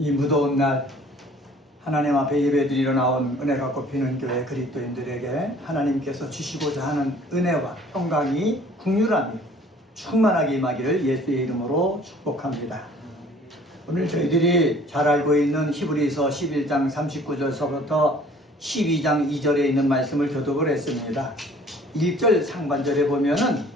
이 무더운 날 하나님 앞에 예배드리러 나온 은혜 갖고 피는 교회 그리스도인들에게 하나님께서 주시고자 하는 은혜와 평강이 긍휼함이 충만하게 임하기를 예수의 이름으로 축복합니다. 오늘 저희들이 잘 알고 있는 히브리서 11장 39절서부터 12장 2절에 있는 말씀을 교독을 했습니다. 1절 상반절에 보면은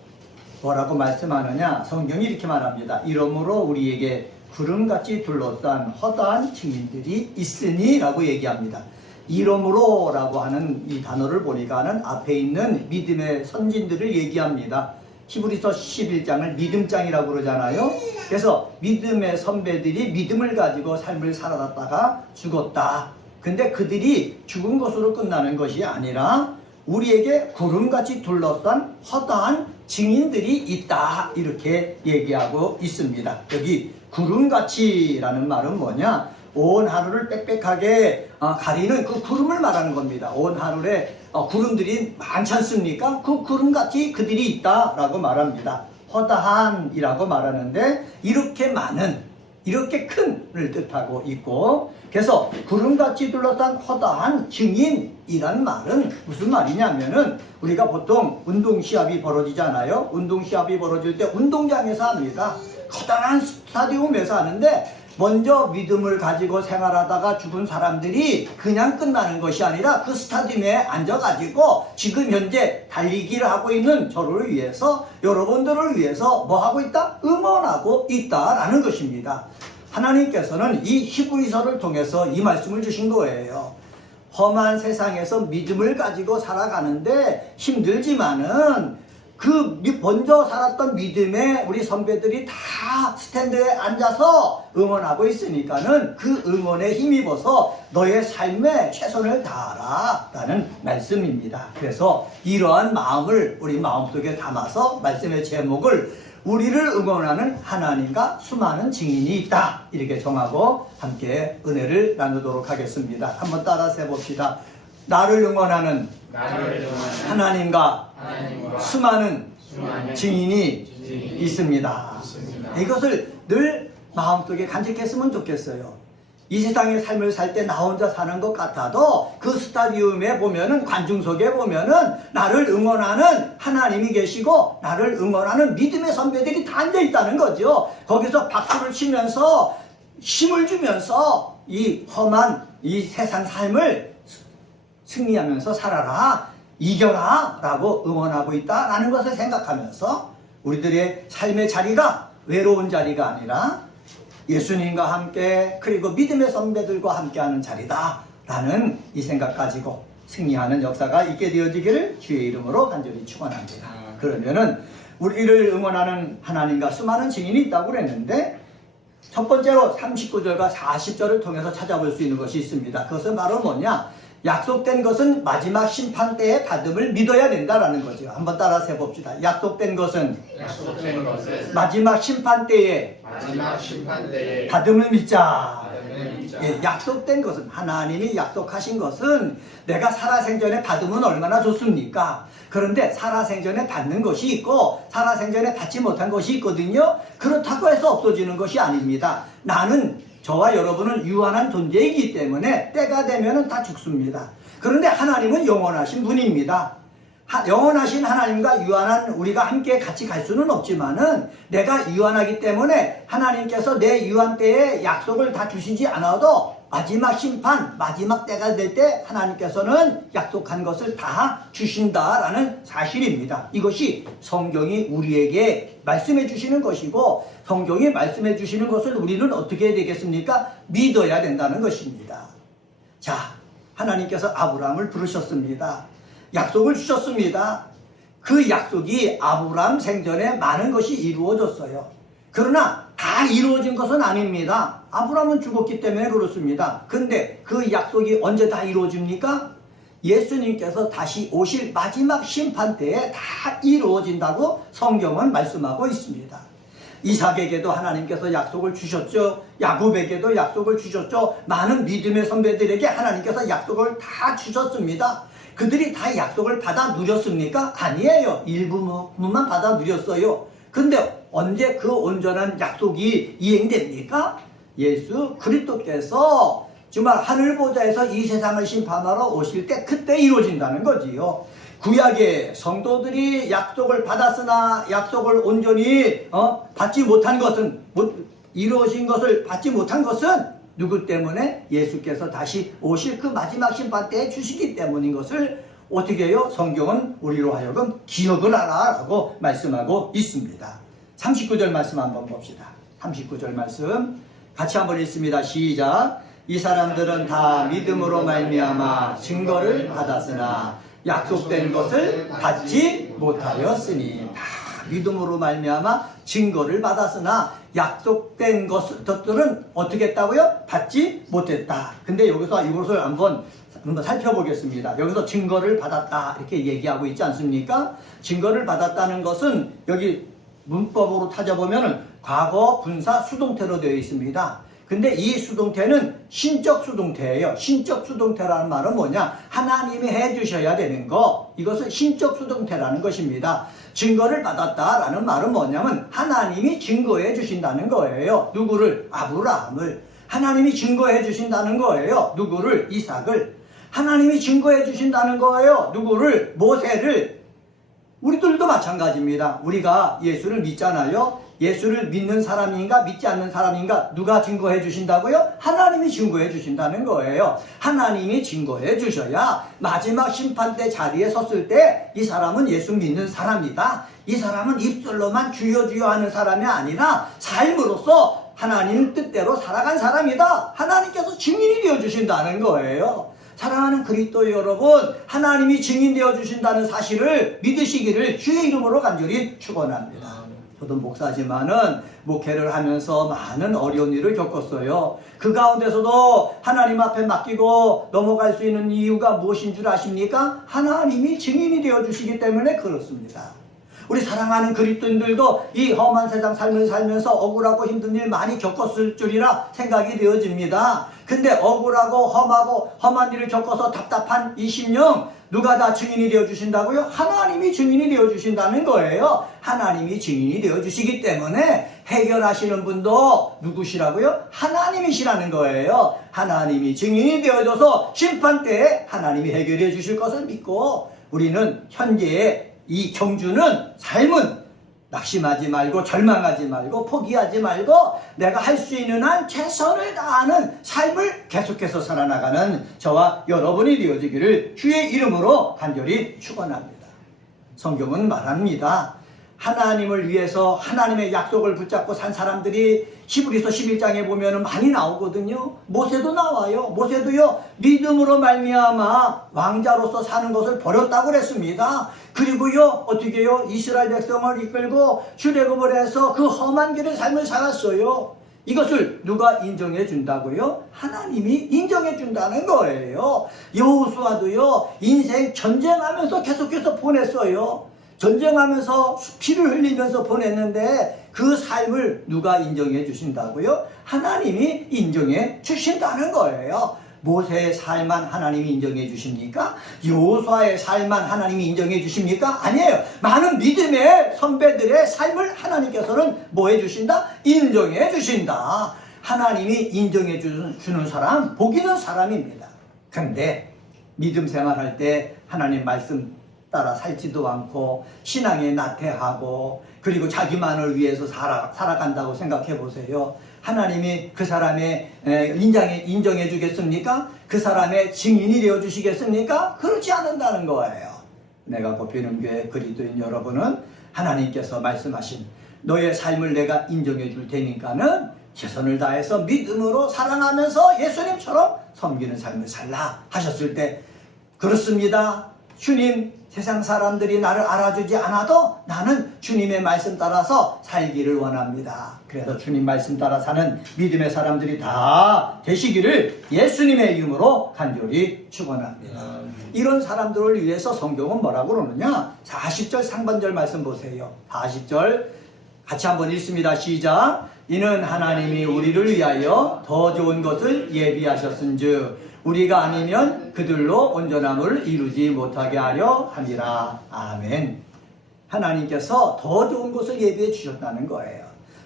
뭐라고 말씀하느냐, 성경이 이렇게 말합니다. 이러므로 우리에게 구름같이 둘러싼 허다한 증인들이 있으니 라고 얘기합니다. 이러므로 라고 하는 이 단어를 보니까는 앞에 있는 믿음의 선진들을 얘기합니다. 히브리서 11장을 믿음장이라고 그러잖아요. 그래서 믿음의 선배들이 믿음을 가지고 삶을 살아갔다가 죽었다. 근데 그들이 죽은 것으로 끝나는 것이 아니라 우리에게 구름같이 둘러싼 허다한 증인들이 있다, 이렇게 얘기하고 있습니다. 여기 구름같이라는 말은 뭐냐, 온 하늘을 빽빽하게 가리는 그 구름을 말하는 겁니다. 온 하늘에 구름들이 많지 않습니까? 그 구름같이 그들이 있다라고 말합니다. 허다한이라고 말하는데 이렇게 많은, 이렇게 큰을 뜻하고 있고, 그래서 구름같이 둘러싼 허다한 증인이란 말은 무슨 말이냐면은, 우리가 보통 운동시합이 벌어지잖아요. 운동시합이 벌어질 때 운동장에서 합니다. 커다란 스타디움에서 하는데, 먼저 믿음을 가지고 생활하다가 죽은 사람들이 그냥 끝나는 것이 아니라 그 스타디움에 앉아가지고 지금 현재 달리기를 하고 있는 저를 위해서, 여러분들을 위해서 뭐 하고 있다? 응원하고 있다라는 것입니다. 하나님께서는 이 히브리서를 통해서 이 말씀을 주신 거예요. 험한 세상에서 믿음을 가지고 살아가는데 힘들지만은 그 먼저 살았던 믿음의 우리 선배들이 다 스탠드에 앉아서 응원하고 있으니까는 그 응원에 힘입어서 너의 삶에 최선을 다하라 라는 말씀입니다. 그래서 이러한 마음을 우리 마음속에 담아서 말씀의 제목을 우리를 응원하는 하나님과 수많은 증인이 있다, 이렇게 정하고 함께 은혜를 나누도록 하겠습니다. 한번 따라서 해봅시다. 나를 응원하는 하나님과 수많은 증인이 있습니다. 이것을 늘 마음속에 간직했으면 좋겠어요. 이 세상의 삶을 살 때 나 혼자 사는 것 같아도 그 스타디움에 보면은, 관중석에 보면은 나를 응원하는 하나님이 계시고 나를 응원하는 믿음의 선배들이 다 앉아 있다는 거죠. 거기서 박수를 치면서 힘을 주면서 이 험한 이 세상 삶을 승리하면서 살아라, 이겨라 라고 응원하고 있다라는 것을 생각하면서 우리들의 삶의 자리가 외로운 자리가 아니라 예수님과 함께, 그리고 믿음의 선배들과 함께하는 자리다 라는 이 생각 가지고 승리하는 역사가 있게 되어지기를 주의 이름으로 간절히 축원합니다. 그러면은 우리를 응원하는 하나님과 수많은 증인이 있다고 그랬는데, 첫 번째로 39절과 40절을 통해서 찾아볼 수 있는 것이 있습니다. 그것은 바로 뭐냐, 약속된 것은 마지막 심판 때의 받음을 믿어야 된다라는 거죠. 한번 따라서 해봅시다. 약속된 것은 마지막 심판 때에 받음을 믿자. 예, 약속된 것은, 하나님이 약속하신 것은 내가 살아생전에 받으면 얼마나 좋습니까? 그런데 살아생전에 받는 것이 있고 살아생전에 받지 못한 것이 있거든요. 그렇다고 해서 없어지는 것이 아닙니다. 나는, 저와 여러분은 유한한 존재이기 때문에 때가 되면 다 죽습니다. 그런데 하나님은 영원하신 분입니다. 영원하신 하나님과 유한한 우리가 함께 같이 갈 수는 없지만은, 내가 유한하기 때문에 하나님께서 내 유한 때에 약속을 다 주시지 않아도 마지막 심판, 마지막 때가 될 때 하나님께서는 약속한 것을 다 주신다라는 사실입니다. 이것이 성경이 우리에게 말씀해 주시는 것이고, 성경이 말씀해 주시는 것을 우리는 어떻게 해야 되겠습니까? 믿어야 된다는 것입니다. 자, 하나님께서 아브라함을 부르셨습니다. 약속을 주셨습니다. 그 약속이 아브라함 생전에 많은 것이 이루어졌어요. 그러나 다 이루어진 것은 아닙니다. 아브라함은 죽었기 때문에 그렇습니다. 근데 그 약속이 언제 다 이루어집니까? 예수님께서 다시 오실 마지막 심판 때에 다 이루어진다고 성경은 말씀하고 있습니다. 이삭에게도 하나님께서 약속을 주셨죠. 야곱에게도 약속을 주셨죠. 많은 믿음의 선배들에게 하나님께서 약속을 다 주셨습니다. 그들이 다 약속을 받아 누렸습니까? 아니에요. 일부분만 받아 누렸어요. 근데 언제 그 온전한 약속이 이행됩니까? 예수 그리스도께서 정말 하늘 보좌에서 이 세상을 심판하러 오실 때 그때 이루어진다는 거지요. 구약의 성도들이 약속을 받았으나 약속을 온전히 받지 못한 것은 이루어진 것을 받지 못한 것은 누구 때문에? 예수께서 다시 오실 그 마지막 심판 때에 주시기 때문인 것을 어떻게 해요? 성경은 우리로 하여금 기억을 하라라고 말씀하고 있습니다. 39절 말씀 한번 봅시다. 39절 말씀 같이 한번 읽습니다. 시작. 이 사람들은 다 믿음으로 말미암아 증거를 받았으나 약속된 것을 받지 못하였으니. 다 믿음으로 말미암아 증거를 받았으나 약속된 것들은 어떻게 했다고요? 받지 못했다. 근데 여기서 이것을 한번 살펴보겠습니다. 여기서 증거를 받았다 이렇게 얘기하고 있지 않습니까? 증거를 받았다는 것은 여기 문법으로 찾아보면 과거 분사 수동태로 되어 있습니다. 근데 이 수동태는 신적 수동태예요. 신적 수동태라는 말은 뭐냐? 하나님이 해주셔야 되는 거. 이것은 신적 수동태라는 것입니다. 증거를 받았다라는 말은 뭐냐면 하나님이 증거해 주신다는 거예요. 누구를? 아브라함을. 하나님이 증거해 주신다는 거예요. 누구를? 이삭을. 하나님이 증거해 주신다는 거예요. 누구를? 모세를. 우리들도 마찬가지입니다. 우리가 예수를 믿잖아요. 예수를 믿는 사람인가 믿지 않는 사람인가 누가 증거해 주신다고요? 하나님이 증거해 주신다는 거예요. 하나님이 증거해 주셔야 마지막 심판 때 자리에 섰을 때 이 사람은 예수 믿는 사람이다. 이 사람은 입술로만 주여 주여 하는 사람이 아니라 삶으로서 하나님 뜻대로 살아간 사람이다. 하나님께서 증인이 되어 주신다는 거예요. 사랑하는 그리스도 여러분, 하나님이 증인되어 주신다는 사실을 믿으시기를 주의 이름으로 간절히 축원합니다. 저도 목사지만은 목회를 하면서 많은 어려운 일을 겪었어요. 그 가운데서도 하나님 앞에 맡기고 넘어갈 수 있는 이유가 무엇인 줄 아십니까? 하나님이 증인이 되어 주시기 때문에 그렇습니다. 우리 사랑하는 그리스도인들도 이 험한 세상 삶을 살면서 억울하고 힘든 일 많이 겪었을 줄이라 생각이 되어집니다. 근데 억울하고 험한 일을 겪어서 답답한 이 심령 누가 다 증인이 되어 주신다고요? 하나님이 증인이 되어 주신다는 거예요. 하나님이 증인이 되어 주시기 때문에 해결하시는 분도 누구시라고요? 하나님이시라는 거예요. 하나님이 증인이 되어줘서 심판 때에 하나님이 해결해 주실 것을 믿고 우리는 현재의 이 경주는 삶은 낙심하지 말고 절망하지 말고 포기하지 말고 내가 할 수 있는 한 최선을 다하는 삶을 계속해서 살아나가는 저와 여러분이 되어지기를 주의 이름으로 간절히 축원합니다. 성경은 말합니다. 하나님을 위해서 하나님의 약속을 붙잡고 산 사람들이 히브리서 11장에 보면 많이 나오거든요. 모세도 나와요. 모세도요 믿음으로 말미암아 왕자로서 사는 것을 버렸다고 그랬습니다. 그리고요 어떻게 해요? 이스라엘 백성을 이끌고 출애굽을 해서 그 험한 길의 삶을 살았어요. 이것을 누가 인정해 준다고요? 하나님이 인정해 준다는 거예요. 여호수아도요 인생 전쟁하면서 계속해서 보냈어요. 전쟁하면서 피를 흘리면서 보냈는데 그 삶을 누가 인정해 주신다고요? 하나님이 인정해 주신다는 거예요. 모세의 삶만 하나님이 인정해 주십니까? 여호수아의 삶만 하나님이 인정해 주십니까? 아니에요. 많은 믿음의 선배들의 삶을 하나님께서는 뭐 해 주신다? 인정해 주신다. 하나님이 인정해 주는 사람, 복 있는 사람입니다. 그런데 믿음 생활할 때 하나님 말씀 따라 살지도 않고 신앙에 나태하고 그리고 자기만을 위해서 살아간다고 생각해 보세요. 하나님이 그 사람의 인정해 주겠습니까? 그 사람의 증인이 되어 주시겠습니까? 그렇지 않는다는 거예요. 내가 꼽히는 교회 그리스도인 여러분은 하나님께서 말씀하신 너의 삶을 내가 인정해 줄 테니까는 최선을 다해서 믿음으로 사랑하면서 예수님처럼 섬기는 삶을 살라 하셨을 때 그렇습니다. 주님, 세상 사람들이 나를 알아주지 않아도 나는 주님의 말씀 따라서 살기를 원합니다. 그래서 주님 말씀 따라 사는 믿음의 사람들이 다 되시기를 예수님의 이름으로 간절히 축원합니다. 이런 사람들을 위해서 성경은 뭐라고 그러느냐? 40절 상반절 말씀 보세요. 40절 같이 한번 읽습니다. 시작. 이는 하나님이 우리를 위하여 더 좋은 것을 예비하셨은즉 우리가 아니면 그들로 온전함을 이루지 못하게 하려 함이라. 아멘. 하나님께서 더 좋은 것을 예비해 주셨다는 거예요.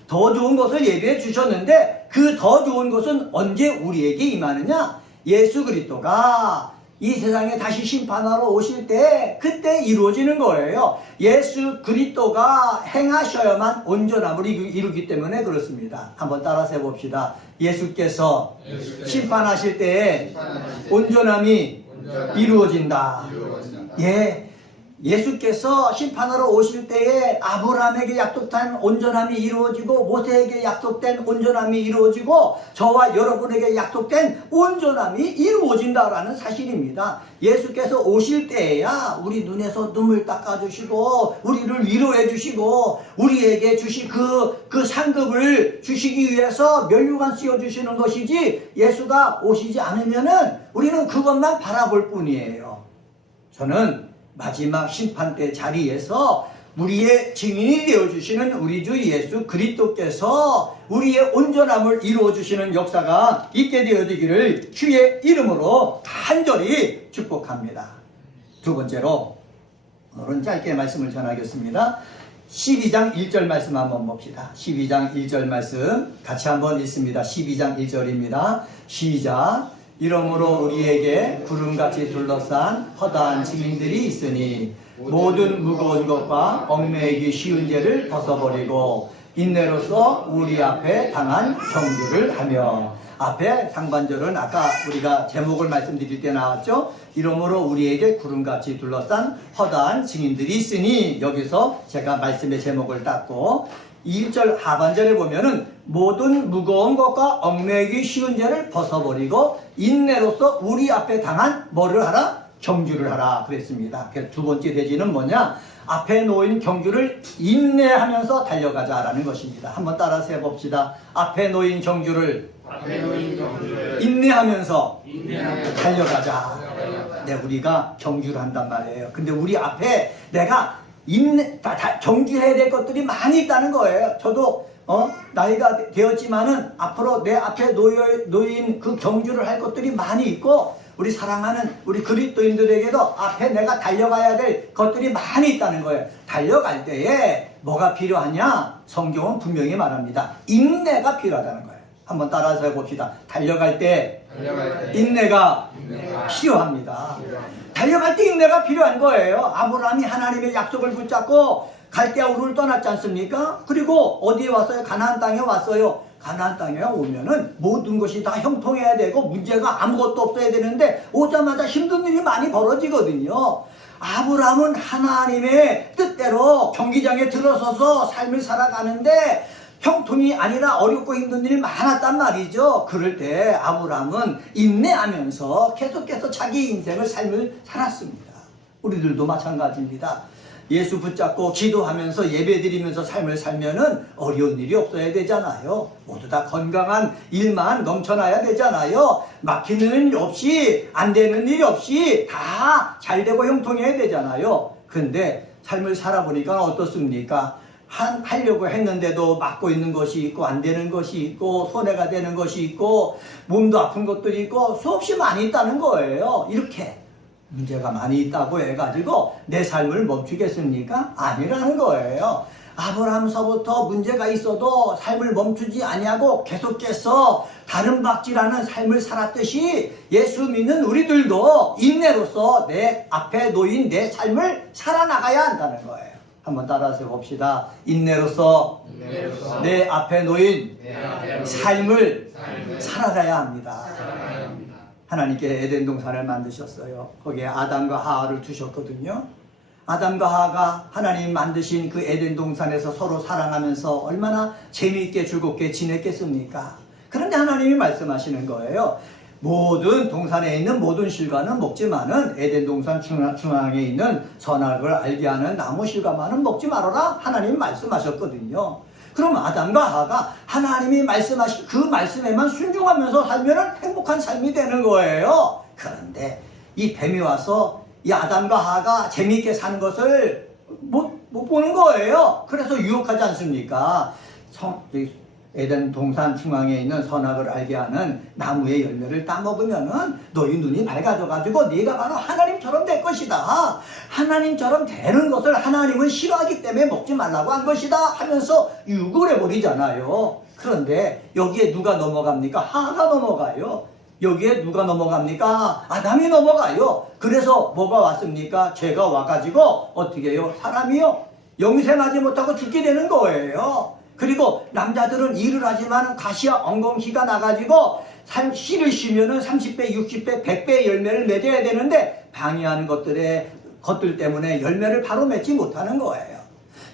더 좋은 것을 예비해 주셨는데 그 더 좋은 것은 언제 우리에게 임하느냐? 예수 그리스도가 이 세상에 다시 심판하러 오실 때 그때 이루어지는 거예요. 예수 그리스도가 행하셔야만 온전함을 이루기 때문에 그렇습니다. 한번 따라서 해봅시다. 예수께서 심판하실 때에 온전함이 이루어진다. 예. 예수께서 심판하러 오실 때에 아브라함에게 약속한 온전함이 이루어지고 모세에게 약속된 온전함이 이루어지고 저와 여러분에게 약속된 온전함이 이루어진다라는 사실입니다. 예수께서 오실 때에야 우리 눈에서 눈물 닦아주시고 우리를 위로해 주시고 우리에게 주신 그 상급을 주시기 위해서 면류관 씌워주시는 것이지 예수가 오시지 않으면은 우리는 그것만 바라볼 뿐이에요. 저는 마지막 심판 때 자리에서 우리의 증인이 되어주시는 우리 주 예수 그리스도께서 우리의 온전함을 이루어주시는 역사가 있게 되어지기를 주의 이름으로 간절히 축복합니다. 두 번째로 오늘은 짧게 말씀을 전하겠습니다. 12장 1절 말씀 한번 봅시다. 12장 1절 말씀 같이 한번 읽습니다. 12장 1절입니다. 시작. 이러므로 우리에게 구름같이 둘러싼 허다한 증인들이 있으니 모든 무거운 것과 얽매이기 쉬운 죄를 벗어버리고 인내로서 우리 앞에 당한 경주를 하며 앞에 상반절은 아까 우리가 제목을 말씀드릴 때 나왔죠. 이러므로 우리에게 구름같이 둘러싼 허다한 증인들이 있으니 여기서 제가 말씀의 제목을 땄고 1절 하반절에 보면은 모든 무거운 것과 얽매이기 쉬운 죄를 벗어버리고 인내로서 우리 앞에 당한 뭐를 하라? 경주를 하라 그랬습니다. 그래서 두 번째 대지는 뭐냐? 앞에 놓인 경주를 인내하면서 달려가자라는 것입니다. 한번 따라서 해봅시다. 앞에 놓인 경주를 인내하면서 달려가자. 네, 우리가 경주를 한단 말이에요. 근데 우리 앞에 내가 경주해야 될 것들이 많이 있다는 거예요. 저도 나이가 되었지만은 앞으로 내 앞에 놓인 그 경주를 할 것들이 많이 있고 우리 사랑하는 우리 그리스도인들에게도 앞에 내가 달려가야 될 것들이 많이 있다는 거예요. 달려갈 때에 뭐가 필요하냐? 성경은 분명히 말합니다. 인내가 필요하다는 거예요. 한번 따라서 해봅시다. 달려갈 때 인내가 필요합니다. 달려갈 때 인내가 필요한 거예요. 아브라함이 하나님의 약속을 붙잡고 갈대아우르를 떠났지 않습니까? 그리고 어디에 왔어요? 가나안 땅에 왔어요. 가나안 땅에 오면은 모든 것이 다 형통해야 되고 문제가 아무것도 없어야 되는데 오자마자 힘든 일이 많이 벌어지거든요. 아브라함은 하나님의 뜻대로 경기장에 들어서서 삶을 살아가는데 형통이 아니라 어렵고 힘든 일이 많았단 말이죠. 그럴 때 아브라함은 인내하면서 계속해서 자기 인생을 삶을 살았습니다. 우리들도 마찬가지입니다. 예수 붙잡고 기도하면서 예배드리면서 삶을 살면은 어려운 일이 없어야 되잖아요. 모두 다 건강한 일만 넘쳐나야 되잖아요. 막히는 일 없이 안 되는 일 없이 다 잘 되고 형통해야 되잖아요. 근데 삶을 살아보니까 어떻습니까? 하려고 했는데도 막고 있는 것이 있고 안 되는 것이 있고 손해가 되는 것이 있고 몸도 아픈 것들이 있고 수없이 많이 있다는 거예요. 이렇게 문제가 많이 있다고 해가지고 내 삶을 멈추겠습니까? 아니라는 거예요. 아브라함서부터 문제가 있어도 삶을 멈추지 아니하고 계속해서 다른 박질하는 삶을 살았듯이 예수 믿는 우리들도 인내로서 내 앞에 놓인 내 삶을 살아나가야 한다는 거예요. 한번 따라서 봅시다. 인내로서 내 앞에 놓인 삶을 살아가야 합니다. 하나님께 에덴 동산을 만드셨어요. 거기에 아담과 하와를 두셨거든요. 아담과 하와가 하나님 만드신 그 에덴 동산에서 서로 사랑하면서 얼마나 재미있게 즐겁게 지냈겠습니까? 그런데 하나님이 말씀하시는 거예요. 모든 동산에 있는 모든 실과는 먹지만은 에덴 동산 중앙에 있는 선악을 알게 하는 나무 실과만은 먹지 말아라. 하나님이 말씀하셨거든요. 그럼 아담과 하와가 하나님이 말씀하신 그 말씀에만 순종하면서 살면 행복한 삶이 되는 거예요. 그런데 이 뱀이 와서 이 아담과 하와가 재미있게 사는 것을 못 보는 거예요. 그래서 유혹하지 않습니까? 에덴 동산 중앙에 있는 선악을 알게 하는 나무의 열매를 따먹으면은 너희 눈이 밝아져가지고 네가 바로 하나님처럼 될 것이다. 하나님처럼 되는 것을 하나님은 싫어하기 때문에 먹지 말라고 한 것이다 하면서 유골해 버리잖아요. 그런데 여기에 누가 넘어갑니까? 하가 넘어가요. 여기에 누가 넘어갑니까? 아담이 넘어가요. 그래서 뭐가 왔습니까? 죄가 와가지고 어떻게 해요? 사람이요 영생하지 못하고 죽게 되는 거예요. 그리고 남자들은 일을 하지만 가시와 엉겅퀴가 나가지고 씨를 쉬면은 30배, 60배, 100배의 열매를 맺어야 되는데 방해하는 것들 때문에 열매를 바로 맺지 못하는 거예요.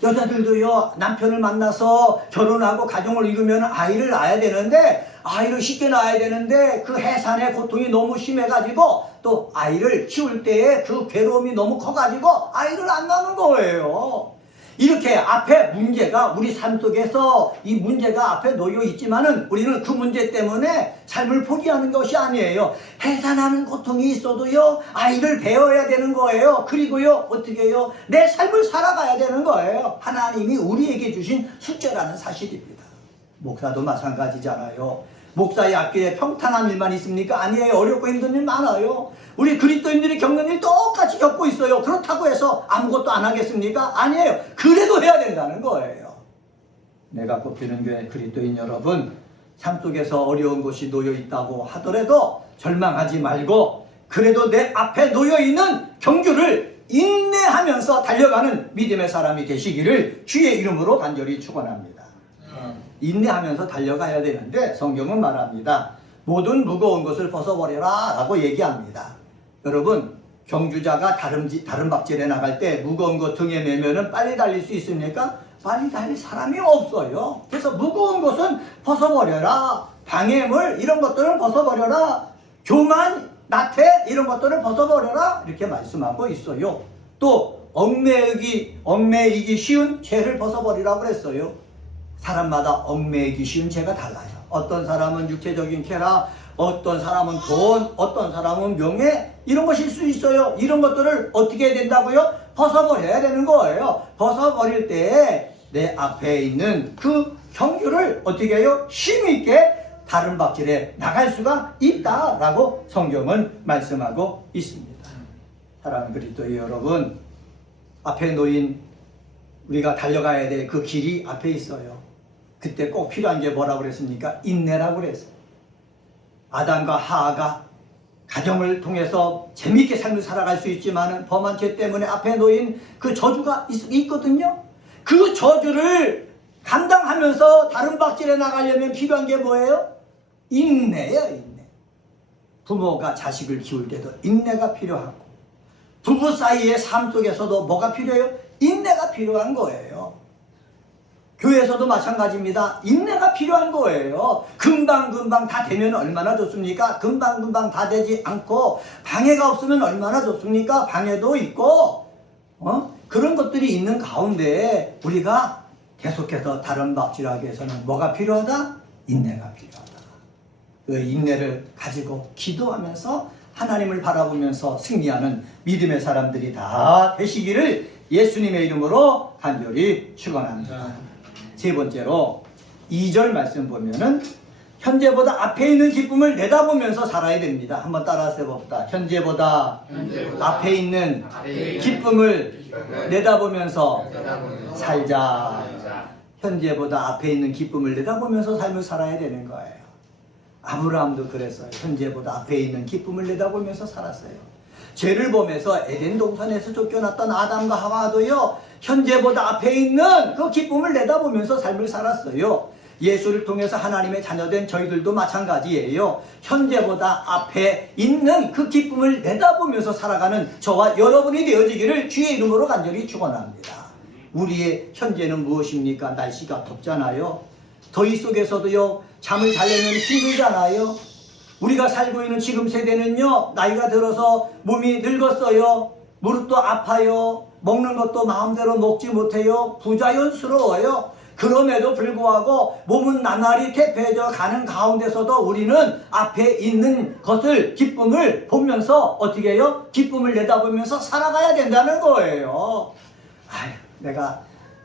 여자들도요, 남편을 만나서 결혼하고 가정을 이루면 아이를 낳아야 되는데, 아이를 쉽게 낳아야 되는데, 그 해산의 고통이 너무 심해가지고, 또 아이를 키울 때에 그 괴로움이 너무 커가지고, 아이를 안 낳는 거예요. 이렇게 앞에 문제가 우리 삶 속에서 이 문제가 앞에 놓여 있지만은 우리는 그 문제 때문에 삶을 포기하는 것이 아니에요. 해산하는 고통이 있어도요, 아이를 배워야 되는 거예요. 그리고요, 어떻게 해요? 내 삶을 살아가야 되는 거예요. 하나님이 우리에게 주신 숙제라는 사실입니다. 목사도 마찬가지잖아요. 목사의 앞길에 평탄한 일만 있습니까? 아니에요. 어렵고 힘든 일 많아요. 우리 그리스도인들이 겪는 일 똑같이 겪고 있어요. 그렇다고 해서 아무것도 안 하겠습니까? 아니에요. 그래도 해야 된다는 거예요. 내가 꼽히는 교회 그리스도인 여러분, 삶 속에서 어려운 것이 놓여 있다고 하더라도 절망하지 말고 그래도 내 앞에 놓여 있는 경주를 인내하면서 달려가는 믿음의 사람이 되시기를 주의 이름으로 간절히 축원합니다. 인내하면서 달려가야 되는데 성경은 말합니다. 모든 무거운 것을 벗어버려라 라고 얘기합니다. 여러분, 경주자가 다른박질에 나갈 때 무거운 거 등에 매면은 빨리 달릴 수 있습니까? 빨리 달릴 사람이 없어요. 그래서 무거운 것은 벗어버려라. 방해물 이런 것들을 벗어버려라. 교만, 나태 이런 것들을 벗어버려라. 이렇게 말씀하고 있어요. 또 얽매이기 쉬운 죄를 벗어버리라고 그랬어요. 사람마다 얽매이기 쉬운 죄가 달라요. 어떤 사람은 육체적인 쾌락, 어떤 사람은 돈, 어떤 사람은 명예 이런 것일 수 있어요. 이런 것들을 어떻게 해야 된다고요? 벗어버려야 되는 거예요. 벗어버릴 때 내 앞에 있는 그 경주를 어떻게 해요? 힘있게 다른 박질에 나갈 수가 있다라고 성경은 말씀하고 있습니다. 사랑하는 그리스도의 여러분, 앞에 놓인 우리가 달려가야 될 그 길이 앞에 있어요. 그때 꼭 필요한 게 뭐라고 그랬습니까? 인내라고 그랬어요. 아담과 하하가 가정을 통해서 재미있게 삶을 살아갈 수 있지만 범한 죄 때문에 앞에 놓인 그 저주가 있거든요. 그 저주를 감당하면서 다른 박질에 나가려면 필요한 게 뭐예요? 인내예요. 인내. 부모가 자식을 키울 때도 인내가 필요하고 부부 사이의 삶 속에서도 뭐가 필요해요? 인내가 필요한 거예요. 교회에서도 마찬가지입니다. 인내가 필요한 거예요. 금방금방 다 되면 얼마나 좋습니까? 금방금방 다 되지 않고 방해가 없으면 얼마나 좋습니까? 방해도 있고 그런 것들이 있는 가운데 우리가 계속해서 다른 박질하기 위해서는 뭐가 필요하다? 인내가 필요하다. 그 인내를 가지고 기도하면서 하나님을 바라보면서 승리하는 믿음의 사람들이 다 되시기를 예수님의 이름으로 간절히 축원합니다. 세 번째로 2절 말씀 보면은 현재보다 앞에 있는 기쁨을 내다보면서 살아야 됩니다. 한번 따라서 해봅시다. 현재보다 앞에 있는 기쁨을 내다보면서 살자. 현재보다 앞에 있는 기쁨을 내다보면서 삶을 살아야 되는 거예요. 아브라함도 그랬어요. 현재보다 앞에 있는 기쁨을 내다보면서 살았어요. 죄를 범해서 에덴 동산에서 쫓겨났던 아담과 하와도요, 현재보다 앞에 있는 그 기쁨을 내다보면서 삶을 살았어요. 예수를 통해서 하나님의 자녀된 저희들도 마찬가지예요. 현재보다 앞에 있는 그 기쁨을 내다보면서 살아가는 저와 여러분이 되어지기를 주의 이름으로 간절히 축원합니다. 우리의 현재는 무엇입니까? 날씨가 덥잖아요. 더위 속에서도요, 잠을 자려면 힘들잖아요. 우리가 살고 있는 지금 세대는요, 나이가 들어서 몸이 늙었어요. 무릎도 아파요. 먹는 것도 마음대로 먹지 못해요. 부자연스러워요. 그럼에도 불구하고 몸은 나날이 퇴폐해져 가는 가운데서도 우리는 앞에 있는 것을, 기쁨을 보면서 어떻게 해요? 기쁨을 내다보면서 살아가야 된다는 거예요. 아유, 내가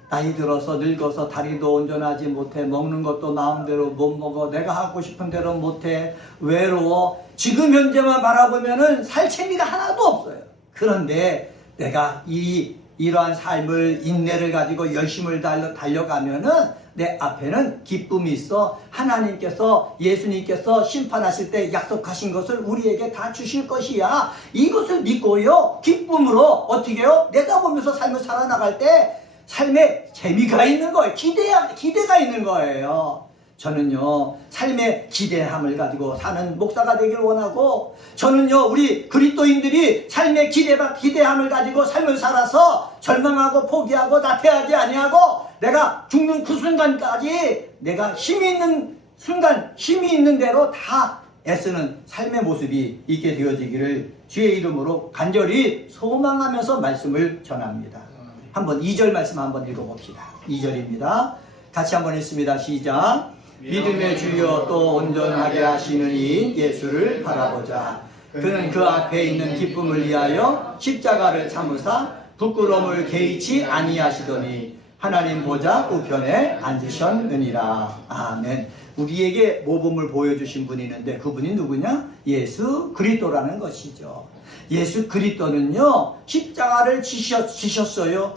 나이 들어서 늙어서 다리도 온전하지 못해, 먹는 것도 마음대로 못 먹어, 내가 하고 싶은 대로 못해, 외로워. 지금 현재만 바라보면은 살 재미가 하나도 없어요. 그런데 내가 이러한 삶을, 인내를 가지고 열심을 달려가면은 내 앞에는 기쁨이 있어. 하나님께서, 예수님께서 심판하실 때 약속하신 것을 우리에게 다 주실 것이야. 이것을 믿고요, 기쁨으로 어떻게 해요? 내다보면서 삶을 살아나갈 때 삶에 재미가 있는 거예요. 기대가 있는 거예요. 저는요, 삶의 기대함을 가지고 사는 목사가 되길 원하고, 저는요, 우리 그리스도인들이 삶의 기대함을 가지고 삶을 살아서 절망하고 포기하고 나태하지 아니하고 내가 죽는 그 순간까지 내가 힘이 있는 순간, 힘이 있는 대로 다 애쓰는 삶의 모습이 있게 되어지기를 주의 이름으로 간절히 소망하면서 말씀을 전합니다. 한번 2절 말씀 한번 읽어봅시다. 2절입니다. 같이 한번 읽습니다. 시작. 믿음의 주여 또 온전하게 하시는 이 예수를 바라보자. 그는 그 앞에 있는 기쁨을 위하여 십자가를 참으사 부끄러움을 개의치 아니하시더니 하나님 보좌 우편에 앉으셨느니라. 아멘. 우리에게 모범을 보여주신 분이 있는데 그분이 누구냐? 예수 그리스도라는 것이죠. 예수 그리스도는요, 십자가를 지셨어요.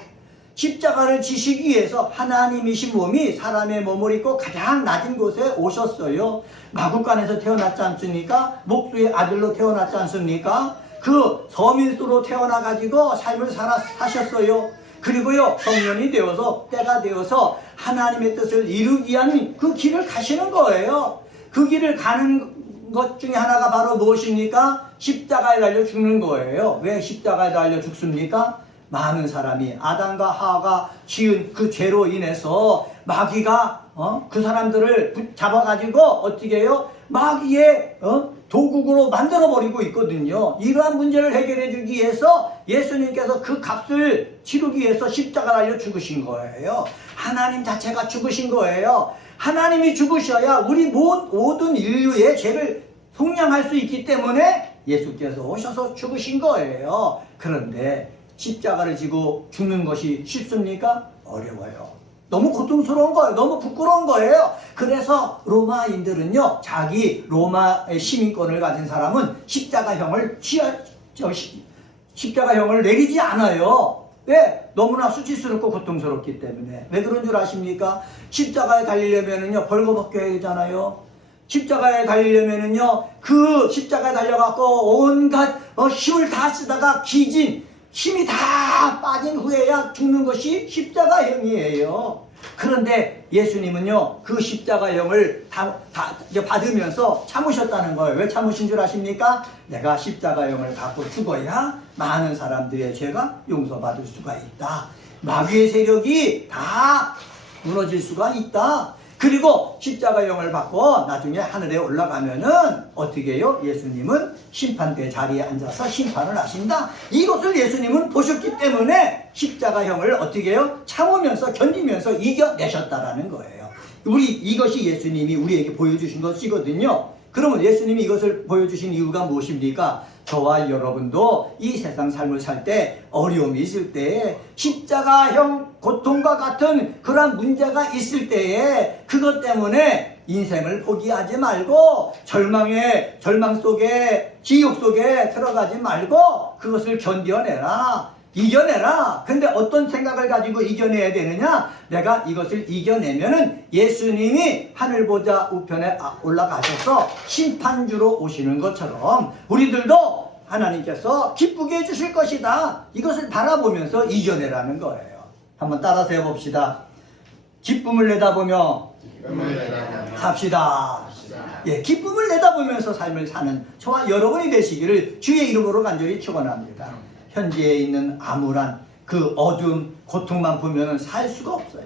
십자가를 지시기 위해서 하나님이신 몸이 사람의 몸을 입고 가장 낮은 곳에 오셨어요. 마구간에서 태어났지 않습니까? 목수의 아들로 태어났지 않습니까? 그 서민수로 태어나가지고 삶을 사셨어요. 그리고요, 성년이 되어서, 때가 되어서 하나님의 뜻을 이루기 위한 그 길을 가시는 거예요. 그 길을 가는 것 중에 하나가 바로 무엇입니까? 십자가에 달려 죽는 거예요. 왜 십자가에 달려 죽습니까? 많은 사람이 아담과 하와가 지은 그 죄로 인해서 마귀가 그 사람들을 잡아가지고 어떻게 해요? 마귀의 도국으로 만들어버리고 있거든요. 이러한 문제를 해결해 주기 위해서 예수님께서 그 값을 치르기 위해서 십자가 달려 죽으신 거예요. 하나님 자체가 죽으신 거예요. 하나님이 죽으셔야 우리 모든 인류의 죄를 속량할 수 있기 때문에 예수께서 오셔서 죽으신 거예요. 그런데 십자가를 지고 죽는 것이 쉽습니까? 어려워요. 너무 고통스러운 거예요. 너무 부끄러운 거예요. 그래서 로마인들은요, 자기 로마의 시민권을 가진 사람은 십자가형을 내리지 않아요. 왜? 너무나 수치스럽고 고통스럽기 때문에. 왜 그런 줄 아십니까? 십자가에 달리려면은요, 벌거벗겨야 되잖아요. 십자가에 달리려면은요, 그 십자가에 달려갖고 온갖 힘을 다 쓰다가 힘이 다 빠진 후에야 죽는 것이 십자가형이에요. 그런데 예수님은요, 그 십자가형을 다 받으면서 참으셨다는 거예요. 왜 참으신 줄 아십니까? 내가 십자가형을 갖고 죽어야 많은 사람들의 죄가 용서받을 수가 있다. 마귀의 세력이 다 무너질 수가 있다. 그리고 십자가형을 받고 나중에 하늘에 올라가면은 어떻게 해요? 예수님은 심판대 자리에 앉아서 심판을 하신다. 이것을 예수님은 보셨기 때문에 십자가형을 어떻게 해요? 참으면서 견디면서 이겨내셨다라는 거예요. 이것이 예수님이 우리에게 보여주신 것이거든요. 그러면 예수님이 이것을 보여주신 이유가 무엇입니까? 저와 여러분도 이 세상 삶을 살 때 어려움이 있을 때에 십자가형 고통과 같은 그런 문제가 있을 때에 그것 때문에 인생을 포기하지 말고 절망 속에 지옥 속에 들어가지 말고 그것을 견뎌내라. 이겨내라. 근데 어떤 생각을 가지고 이겨내야 되느냐? 내가 이것을 이겨내면은 예수님이 하늘보좌 우편에 올라가셔서 심판주로 오시는 것처럼 우리들도 하나님께서 기쁘게 해주실 것이다. 이것을 바라보면서 이겨내라는 거예요. 한번 따라서 해봅시다. 기쁨을 내다보며 삽시다. 예, 기쁨을 내다보면서 삶을 사는 저와 여러분이 되시기를 주의 이름으로 간절히 축원합니다. 현재에 있는 암울한 그 어둠, 고통만 보면은 살 수가 없어요.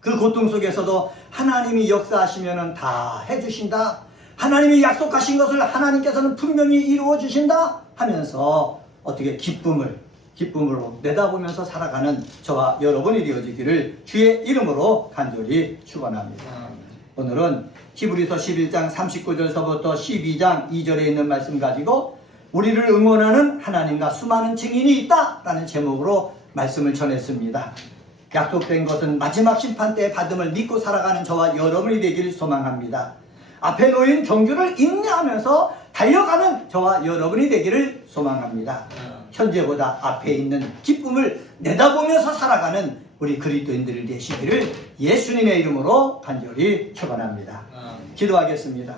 그 고통 속에서도 하나님이 역사하시면은 다 해주신다. 하나님이 약속하신 것을 하나님께서는 분명히 이루어 주신다 하면서 어떻게 기쁨으로 내다보면서 살아가는 저와 여러분이 되어지기를 주의 이름으로 간절히 축원합니다. 오늘은 히브리서 11장 39절서부터 12장 2절에 있는 말씀 가지고 우리를 응원하는 하나님과 수많은 증인이 있다라는 제목으로 말씀을 전했습니다. 약속된 것은 마지막 심판 때 받음을 믿고 살아가는 저와 여러분이 되기를 소망합니다. 앞에 놓인 경주를 인내하면서 달려가는 저와 여러분이 되기를 소망합니다. 현재보다 앞에 있는 기쁨을 내다보면서 살아가는 우리 그리스도인들 되시기를 예수님의 이름으로 간절히 축원합니다. 기도하겠습니다.